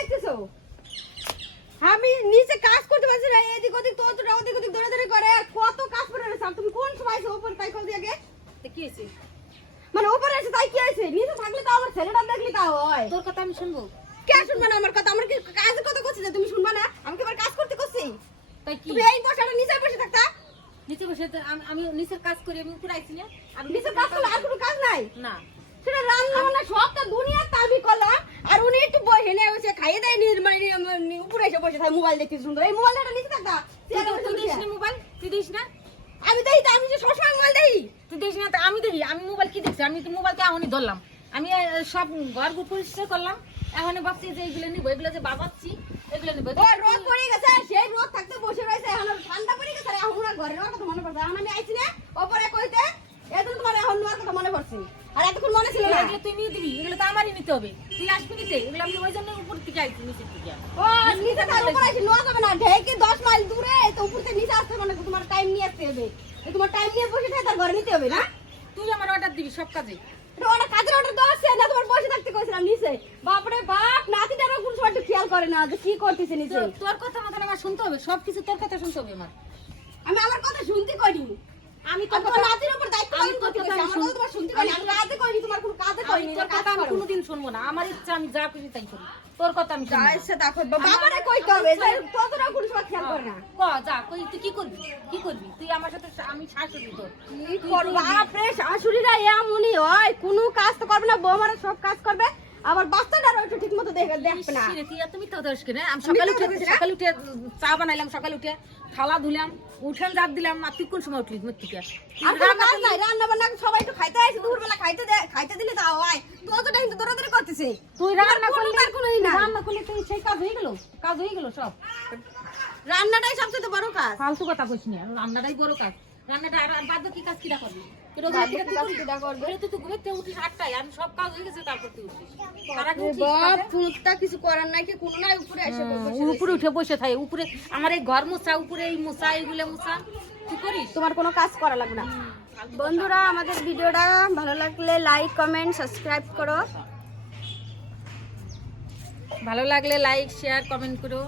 পাইছো আমি নিচে কাজ করতে পারছি না এদিক ওদিক তো তো ওদিক ওদিক দৌড়ে দৌড়ে করে আর কত কাজ করে রয়েছে। আর তুমি কোন সময় এসে উপরে তাই কল দিয়ে আগে? কি হয়েছে? মানে উপরে এসে তাই কি হয়েছে? নিচে থাকলে তো আমার ছেলেটা দেখলি তা হয়। তোর কথা আমি শুনব? কে শুনবে না আমার কথা? আমার কি কাজ কত করছি যে তুমি শুনবা না? আমি কি কাজ করতে করছি? তাই কি? তুমি এই বসাটা নিচে বসে থাকতা? নিচে বসে তো আমি- নিচের কাজ করি আমি উপরে আইছি না। আমি নিচে কাজ করলে আর কোনো কাজ নাই? না। সেটা রান্না বান্না সবটা দুনিয়ার তাবি করলাম আর উনি একটু বই হেনে বসে খাইয়ে দেয় নিজ মানে নি- উপরে এসে বসে থাকে মোবাইল দেখতে সুন্দর? এই মোবাইলটা নিতে থাকতা তুই তুই দিস না মোবাইল? তুই দিস না? আমি দেখি তো আমি যে সবসময় মোবাইল দেখি তুই দিস না তো আমি দেখি আমি মোবাইল কি দেখছি? আমি তো মোবাইলটা এখনই ধরলাম। আমি সব ঘর পরিষ্কার করলাম। এখন ভাবছি যে এইগুলো নিবো এগুলো যে বাবাচ্ছি এগুলো নিবো। রোদ পড়ে গেছে সেই রোদ থাকতে বসে রয়েছে এখন আর ঠান্ডা পড়ে গেছে আর এখন ওরা ঘরে নেওয়ার কথা মনে পড়ছে এখন আমি আইছি না ওপরে কইতে এদিন তোমার এখন পড়ছে আর এতক্ষণ মনে ছিল না। এগুলো তুই নিয়ে দিবি এগুলো তো আমারই নিতে হবে। তুই আসবি নিতে এগুলো আমি ওই জন্য উপর থেকে আইছি নিচের থেকে। ও নিচে তার উপরে এসে নেওয়া যাবে না। ঢেকে দশ মাইল দূরে তো উপর থেকে নিচে আসতে মানে তোমার টাইম নিয়ে আসতে হবে। তো তোমার টাইম নিয়ে বসে থাকে তার ঘরে নিতে হবে না? তুই আমার অর্ডার দিবি সব কাজে। এটা কাজের অর্ডার দেওয়া আছে না তোমার বসে থাকতে কইছিলাম নিচে। বাপরে বাপ নাতিটারও কোন সময় খেয়াল করে না যে কি করতেছে নিচে। তোর কথা মতন আমার শুনতে হবে সব কিছু তোর কথা শুনতে হবে আমার। আমি আমার কথা শুনতে করি আমি তোমার নাতির উপর দায়িত্ব পালন করতে আমার শুন- কথা তোমার শুনতে করি আমি রাতে করি তোমার কোনো কাজে আমি করিনি তোর তোর কাজ কথা আমি কোনোদিন শুনব না। আমার ইচ্ছা আমি যা করি তাই করি তোর কথা আমি যা না। ইচ্ছে তা করব বাবারে কোনো সময় খেয়াল করে না। ক যা কই তুই কি করবি? কি করবি? তুই আমার সাথে আমি শাশুড়ি কি করব? বাপরে শাশুড়িরা এমনই হয়। কোনো কাজ তো করবে না বৌমারা সব কাজ করবে। আবার বাচ্চাটারও একটু ঠিক মতো দেখবে না? আমি সকালে উঠে? সকালে চা বানাইলাম সকালে উঠে থালা ধুলাম উঠেন দিলাম আর তুই কোন সময় উঠলি রান্না বান্না সবাই একটু খাইতে আসে দুপুরবেলা খাইতে দে খাইতে দিলে তাও হয় তো অতটা কিন্তু দৌড়াদৌড়ি করতেছে তুই তোমার রান্না করলি কোনোই নাই। রান্না করলি সেই কাজ হয়ে গেল। কাজ হয়ে গেল সব। রান্নাটাই সবচেয়ে বড় কাজ। ফালতু কথা না রান্নাটাই বড় কাজ। রান্নাটা আর আর বাদ বাকি কাজ কিরা করবি? কিরা? কিরা হয়ে উপরে উঠে বসে থাকে উপরে আমার এই ঘর মোছা উপরে এই মোছা এইগুলো মোছা। করিস? তোমার কোনো কাজ করা লাগবে না। বন্ধুরা আমাদের ভিডিওটা ভালো লাগলে লাইক কমেন্ট সাবস্ক্রাইব করো। ভালো লাগলে লাইক শেয়ার কমেন্ট করো।